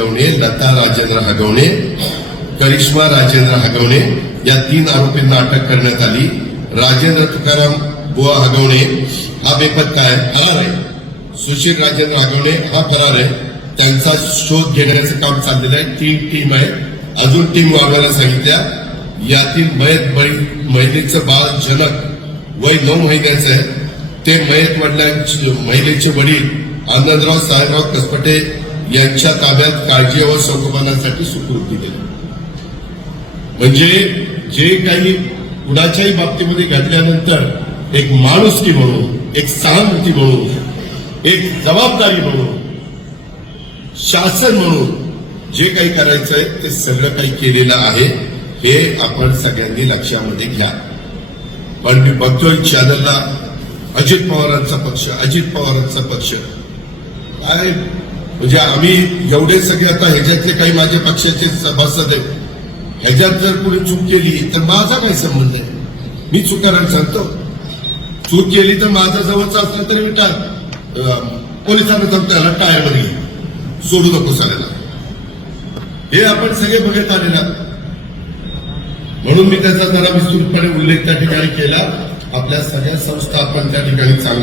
हगवणे, लता राजेंद्र हगवणे, करिश्मा राजेंद्र हगवणे या 3 आरोपींना अटक करण्यात आली. राजेंद्र तुकाराम बुवा हगवणे हा बेपत्ता आहे, फरार आहे. सुशील राजेंद्र हगवणे हा फरार आहे. त्यांचा शोध घेण्याचं काम चाललेलं आहे. 3 टीम आहे, अजून टीम वाढवायला सांगितल्या. यातील मयत महिलेचं बाळ जनक वय 9 महिन्याचं आहे. ते मयत महिलेचे वडील आनंदराव साहेबराव कसपटे यांच्या ताब्यात काळजी व संगोपनासाठी सुपूर्द केले. म्हणजे जे काही कुणाच्याही बाबतीमध्ये घडल्यानंतर एक माणुसकी म्हणून, एक सहानुभूती म्हणून, एक जबाबदारी म्हणून, शासन म्हणून जे काही करायचंय ते सगळं काही केलेलं आहे हे आपण सगळ्यांनी लक्षामध्ये घ्या. पण मी बघतोय चॅनलला अजित पवारांचा पक्ष काय म्हणजे आम्ही एवढे सगळे आता ह्याच्यातले काही माझ्या पक्षाचे सभासद आहेत. ह्याच्यात जर कोणी चूक केली तर माझा काय संबंध आहे? मी चुकारांना सांगतो. चूक केली तर माझा जवळचा असला तरी मी पोलिसांना सांगतो याला टाळ्यामध्ये सोडू नको सगळ्याला. हे आपण सगळे बघत आलेला, म्हणून मी त्याचा जरा विस्तृतपणे उल्लेख त्या ठिकाणी केला. आपल्या सगळ्या संस्था आपण त्या ठिकाणी चांगल्या